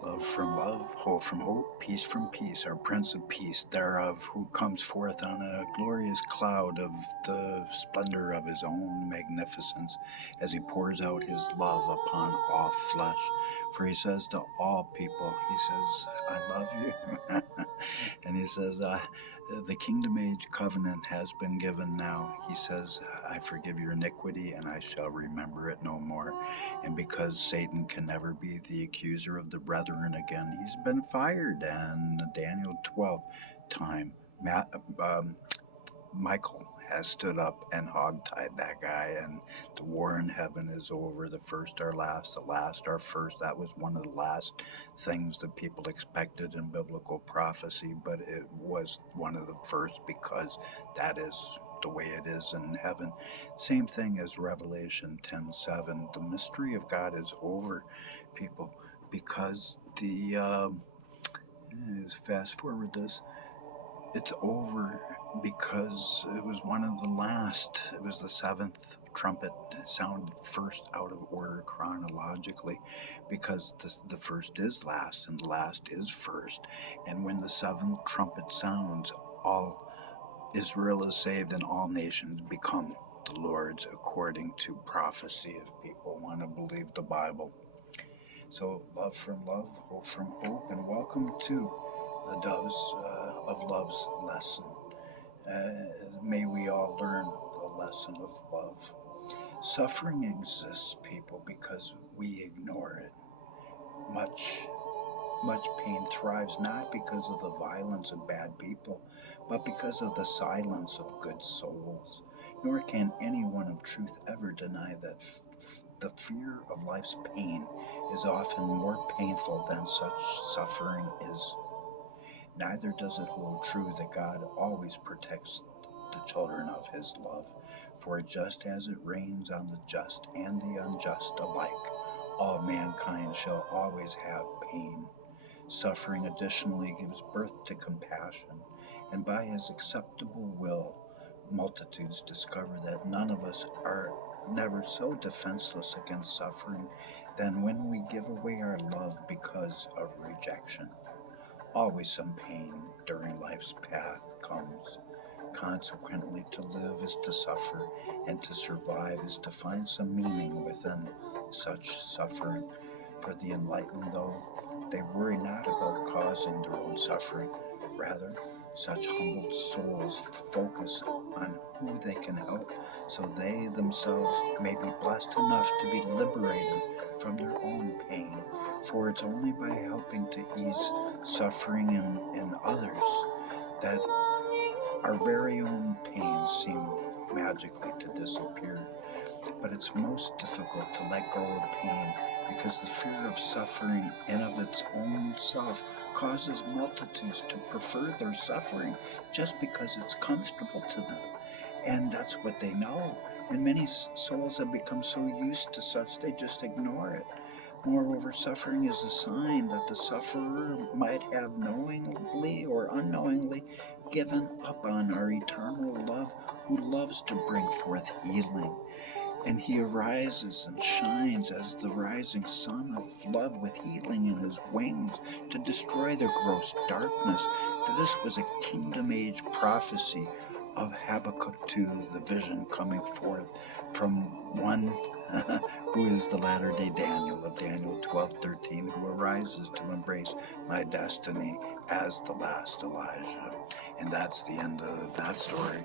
Love from love, hope from hope, peace from peace, our Prince of Peace thereof, who comes forth on a glorious cloud of the splendor of his own magnificence, as he pours out his love upon all flesh. For he says to all people, he says, I love you. And he says, the kingdom age covenant has been given now. He says, I forgive your iniquity and I shall remember it no more. And because Satan can never be the accuser of the brethren again, he's been fired. And Daniel 12 time, Michael has stood up and hogtied that guy, and the war in heaven is over. The first are last, the last are first. That was one of the last things that people expected in biblical prophecy, but it was one of the first because that is the way it is in heaven. Same thing as Revelation 10:7. The mystery of God is over, people, because fast forward this, it's over because it was one of the last. It was the seventh trumpet sounded first out of order chronologically, because the first is last and the last is first. And when the seventh trumpet sounds, all Israel is saved and all nations become the Lord's, according to prophecy, if people want to believe the Bible. So love from love, hope from hope, and welcome to the Doves of Love's lesson. May we all learn the lesson of love. Suffering exists, people, because we ignore it. Much pain thrives not because of the violence of bad people, but because of the silence of good souls. Nor can anyone of truth ever deny that the fear of life's pain is often more painful than such suffering is. Neither does it hold true that God always protects the children of his love. For just as it rains on the just and the unjust alike, all mankind shall always have pain. Suffering additionally gives birth to compassion, and by his acceptable will, multitudes discover that none of us are never so defenseless against suffering than when we give away our love because of rejection. Always some pain during life's path comes. Consequently, to live is to suffer, and to survive is to find some meaning within such suffering. For the enlightened, though, they worry not about causing their own suffering. Rather, such humbled souls focus on who they can help, so they themselves may be blessed enough to be liberated from their own pain. For it's only by helping to ease suffering in others that our very own pains seem magically to disappear. But it's most difficult to let go of pain, because the fear of suffering in of its own self causes multitudes to prefer their suffering just because it's comfortable to them. And that's what they know. And many souls have become so used to such they just ignore it. Moreover, suffering is a sign that the sufferer might have knowingly or unknowingly given up on our eternal love, who loves to bring forth healing. And he arises and shines as the rising sun of love with healing in his wings to destroy the gross darkness. For this was a kingdom age prophecy of Habakkuk 2, the vision coming forth from one who is the latter-day Daniel of Daniel 12:13, who arises to embrace my destiny as the last Elijah. And that's the end of that story.